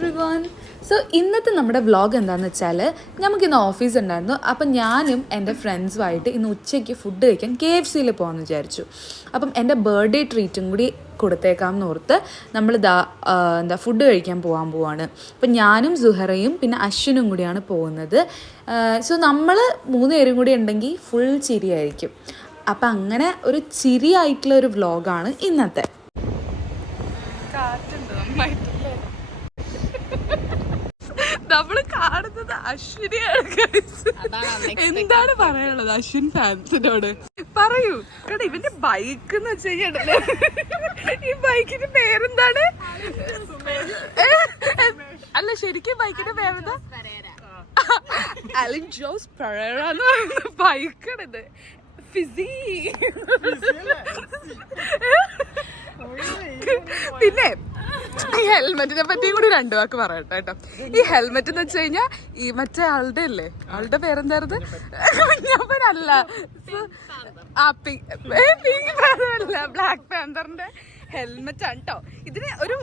Everyone. So ഇന്നത്തെ നമ്മുടെ vlog എന്താണെന്ന് വെച്ചാൽ നമുക്കിന്ന് ഓഫീസ് ഉണ്ടായിരുന്നു. അപ്പം ഞാനും എൻ്റെ ഫ്രണ്ട്സുമായിട്ട് ഇന്ന് ഉച്ചയ്ക്ക് ഫുഡ് കഴിക്കാൻ KFCയിൽ പോകാമെന്ന് വിചാരിച്ചു. അപ്പം എൻ്റെ ബർത്ത്ഡേ ട്രീറ്റും കൂടി കൊടുത്തേക്കാമെന്ന് ഓർത്ത് നമ്മൾ ഫുഡ് കഴിക്കാൻ പോവാണ്. അപ്പം ഞാനും സുഹറയും പിന്നെ അശ്വിനും കൂടിയാണ് പോകുന്നത്. സോ നമ്മൾ 3 പേരും കൂടി ഉണ്ടെങ്കിൽ ഫുൾ ചിരിയായിരിക്കും. അപ്പം അങ്ങനെ ഒരു ചിരിയായിട്ടുള്ള ഒരു വ്ളോഗാണ് ഇന്നത്തെ. നമ്മള് കാണുന്നത് അശ്വിനെയാണ്. എന്താണ് പറയാനുള്ളത് അശ്വിൻ ഫാൻസിനോട്? പറയൂ. കാരണം ഇവന്റെ ബൈക്ക് എന്ന് വെച്ച് കഴിഞ്ഞാൽ ഈ ബൈക്കിന്റെ പേരെന്താണ്? അല്ല ശരിക്കും ബൈക്കിന്റെ പേരെന്താ? അലിൻ ജോസ് പെരേര എന്ന് പറയുന്ന ബൈക്കാണിത്. ഫിസി. പിന്നെ ഈ ഹെൽമെറ്റിനെ പറ്റിയും കൂടി 2 വാക്ക് പറയട്ടെ കേട്ടോ. ഈ ഹെൽമെറ്റ് എന്ന് വെച്ച് കഴിഞ്ഞാൽ ഈ മറ്റേ ആളുടെ അല്ലേ, ആളുടെ പേരെന്തായിരുന്നു? കുഞ്ഞപ്പനല്ല, പിങ്ക് പാന്തറല്ല, ബ്ലാക്ക് പാന്തറിന്റെ ഹെൽമെറ്റ് ആണ് കേട്ടോ. ഇതിന് ഒരു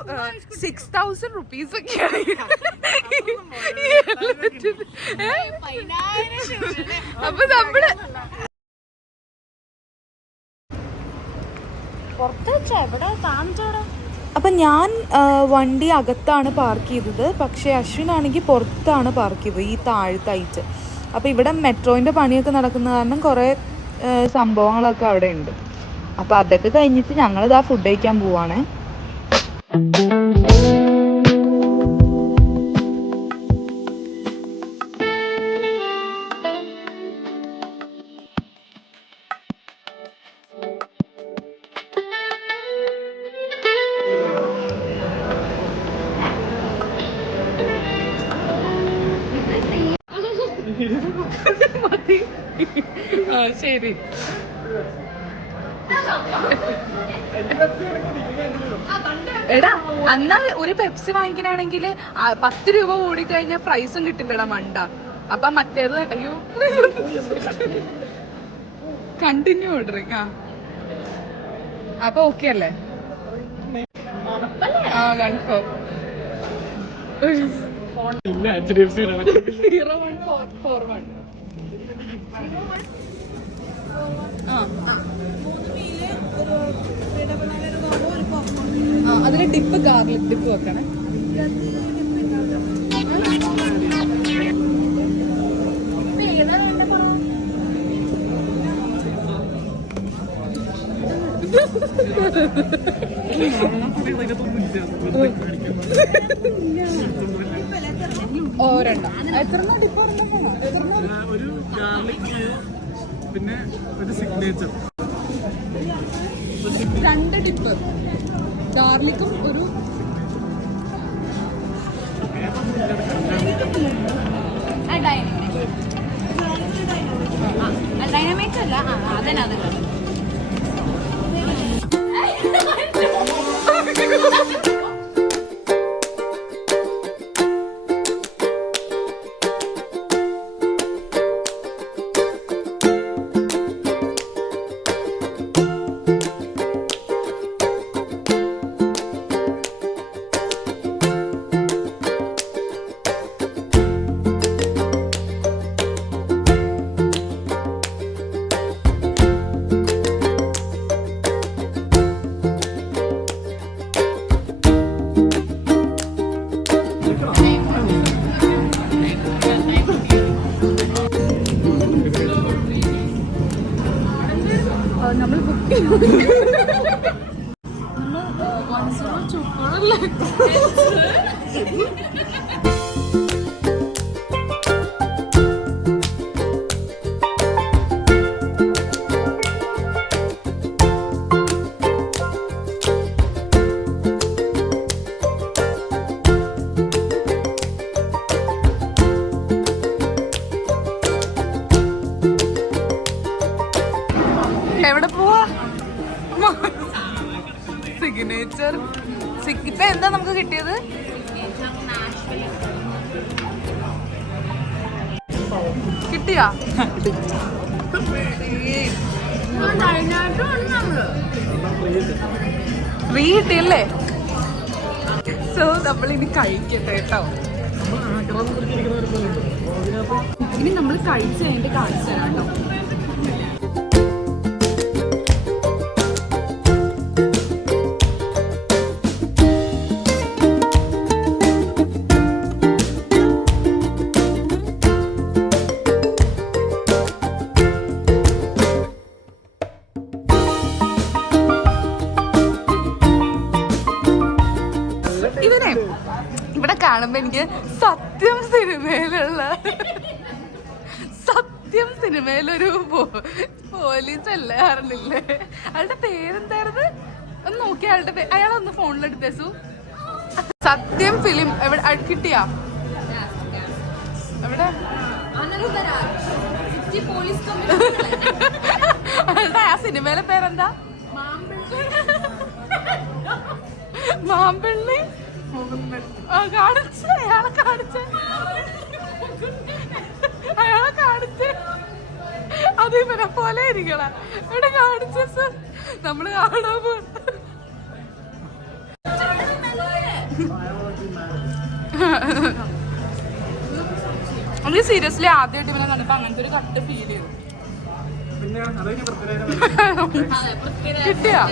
6000 rupees ഒക്കെയാണ് ഈ ഹെൽമെറ്റിന്. അപ്പൊ നമ്മള് അപ്പം ഞാൻ വണ്ടി അകത്താണ് പാർക്ക് ചെയ്തത്. പക്ഷേ അശ്വിനാണെങ്കിൽ പുറത്താണ് പാർക്ക് ചെയ്തത്, ഈ താഴത്തായിട്ട്. അപ്പോൾ ഇവിടെ മെട്രോൻ്റെ പണിയൊക്കെ നടക്കുന്ന കാരണം കുറേ സംഭവങ്ങളൊക്കെ അവിടെ ഉണ്ട്. അപ്പോൾ അതൊക്കെ കഴിഞ്ഞിട്ട് ഞങ്ങളിതാ ഫുഡ് കഴിക്കാൻ പോവാണ്. ശരി. എടാ അന്നാ ഒരു പെപ്സി വാങ്ങിക്കാനാണെങ്കിൽ 10 രൂപ ഓടിക്കഴിഞ്ഞാൽ പ്രൈസും കിട്ടില്ലടാ മണ്ട. അപ്പൊ മറ്റേത് അയ്യോ കണ്ടിന്യൂ ഓർഡറിങ്. അപ്പൊ ഓക്കെ അല്ലേ? കൺഫേം. 0141. അതിന് ഡിപ്പ് ഗാർലിക് ഡിപ്പ് വെക്കണേ. ഒരെണ്ണം എത്ര ഡിപ്പ്? ഒരു ഗാർലിക് പിന്നെ ഒരു സിഗ്നേച്ചർ. 2 ഡിപ്പ് ഗാർലിക്കും ഒരു ഡൈനാമിക്സ് അല്ല അതന്നെ. നമ്മൾ ബുക്ക് ചുപ്പോഴല്ലേ. എവിടെ പോവാ? സിഗ്നേച്ചർ. ഇപ്പൊ എന്താ നമുക്ക് കിട്ടിയത്? കിട്ടിയാ? ഫ്രീ കിട്ടിയല്ലേ? സോ നമ്മൾ ഇനി കഴിക്കട്ടെ കേട്ടോ. ഇനി നമ്മൾ കഴിച്ച് കഴിഞ്ഞിട്ട് കാണിച്ചു തരാം കേട്ടോ. ഇവനെ ഇവിടെ കാണുമ്പോ എനിക്ക് സത്യം സിനിമയിലൊരു പോലീസ് അല്ലേ അറിഞ്ഞില്ലേ? അയാളുടെ പേരെന്തായിരുന്നു? ഒന്ന് നോക്കിയ അയാളുടെ പേര്. അയാളൊന്ന് ഫോണിലെടുത്തേസു. സത്യം ഫിലിം എവിടെ കിട്ടിയാ? എവിടെ? അയാളുടെ ആ സിനിമയിലെ പേരെന്താ? മാമ്പള്ളി കാണിച്ച് അയാളെ കാണിച്ച് അത് ഇവനെ പോലെ ഇരിക്കണ ഇവിടെ കാണിച്ച നമ്മള് കാണാൻ പോ. നമുക്ക് സീരിയസ്ലി ആദ്യമായിട്ട് ഇവനെ കണ്ടപ്പോ അങ്ങനത്തെ ഒരു കട്ട് ഫീൽ ചെയ്തു. കിട്ടിയാ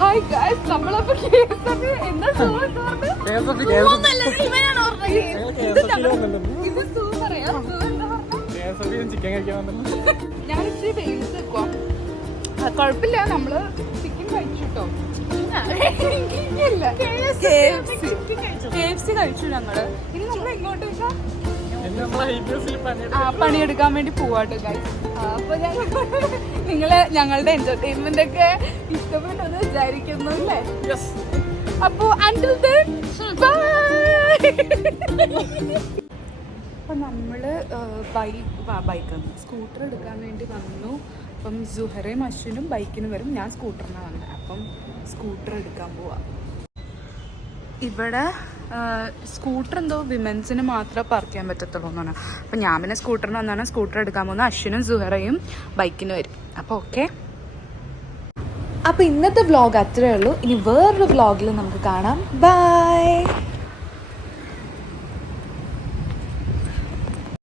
ഹായ് ഗൈസ്, നമ്മളപ്പോ എന്താ ഞാൻ ഇച്ചിരി വെയിൽസ് വെക്കാം. കുഴപ്പമില്ല, നമ്മള് ചിക്കൻ കഴിച്ചു കേട്ടോ. KFC കഴിച്ചു ഞങ്ങള്. ഇനി നമ്മൾ എങ്ങോട്ട് വെച്ചാ പണിയെടുക്കാൻ വേണ്ടി പോവാട്ടോ ഗൈസ്. അപ്പൊ നിങ്ങള് ഞങ്ങളുടെ എന്റർടൈൻമെന്റ് ഒക്കെ ഇഷ്ടപ്പെട്ടെന്ന് വിചാരിക്കുന്നു അല്ലേ? അപ്പൊ until then, bye. അപ്പൊ നമ്മള് ബൈക്ക് സ്കൂട്ടർ എടുക്കാൻ വേണ്ടി വന്നു. അപ്പം സുഹറയും അശ്വിനും ബൈക്കിന് വരും, ഞാൻ സ്കൂട്ടറിനാണ് വന്നത്. അപ്പം സ്കൂട്ടർ എടുക്കാൻ പോവാം. ഇവിടെ സ്കൂട്ടർ എന്തോ വിമൻസിന് മാത്രമേ പാർക്ക് ചെയ്യാൻ പറ്റത്തുള്ളൂ എന്നാണ്. അപ്പം ഞാൻ പിന്നെ സ്കൂട്ടറിന് വന്നാണ് സ്കൂട്ടർ എടുക്കാൻ പോകുന്നത്. അശ്വിനും സുഹറയും ബൈക്കിന് വരും. അപ്പോൾ ഓക്കെ. അപ്പോൾ ഇന്നത്തെ വ്ളോഗ് അത്രയേ ഉള്ളൂ. ഇനി വേറൊരു വ്ളോഗിൽ നമുക്ക് കാണാം. ബൈ.